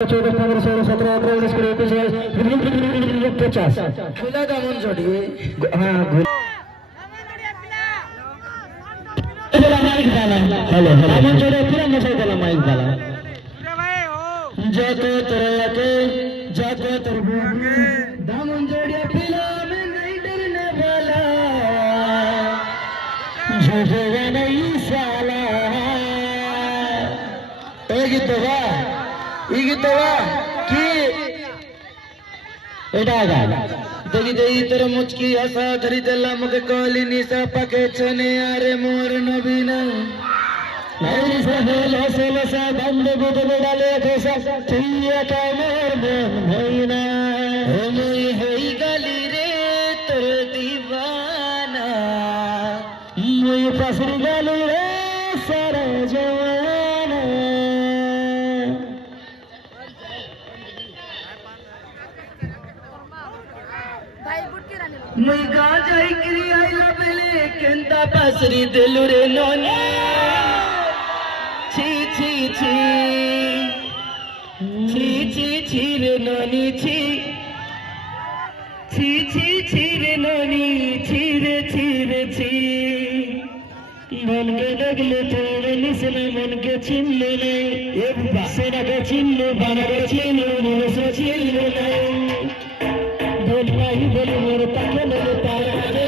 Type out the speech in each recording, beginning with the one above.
14 15 16 17 18 19 20 50 खुला दामन जोड़ी हाँ हेलो दामन जोड़ी पूरा मसाई वाला माइक वाला जाको तेरा के जाको तेरे दामन जोड़ी पिला में नहीं डरने वाला झूठे नहीं साला देखी देई तेरे मुचकी हसा धरी देला मके कहली निशा पके छने अरे मोर नबीना नहीं से हेलो से लसा बंद बुद बुडाले कैसा थिया का मोर मन भइना हो मोई हेई गली रे तोर दीवाना मोई पसरी गली रे सारा जवाना मुई गाजाई किरी आइला बेले केंता पासरी दिलु रे नोनी छी छी छी छी छी छी रे नोनी छी छी छी छी रे नोनी छी रे छी मन के लगले थोड़े निसले मन के चिन्ह ले एक सेना के चिन्ह बन के चिन्ह मन से चिन्ह ले बोल नहीं बोल मोर ताके लगे तारा रे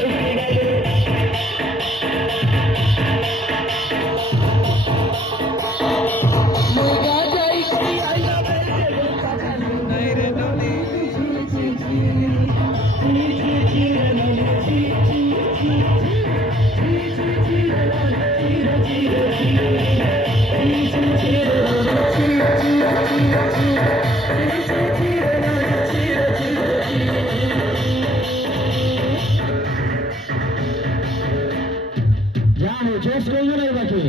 मोगा जाई की आइला बेले नहीं रे नोनी जोश नहीं बाकी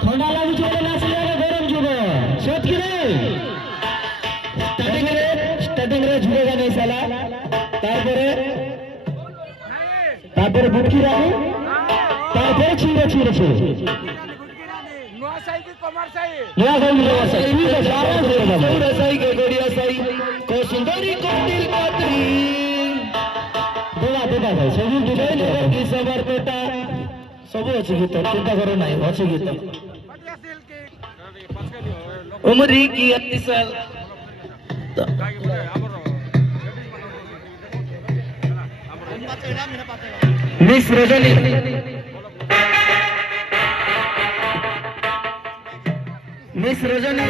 ठंडा लागू चले नाचले गरम जुबो सोच की नहीं स्टार्टिंग रे झुकेगा नहीं साला तारपरे बुटकी राखी तारपरे छीरे नया साई ठीक है सारा साई के गोड़िया साई को सुंदरी को दिल पात्री देवा भाई सब डिजाइन की सबर बेटा सब अच्छी गीत चिंता करो नहीं अच्छी गीत उम्री की 38 साल मिस रजनी मिस रजनी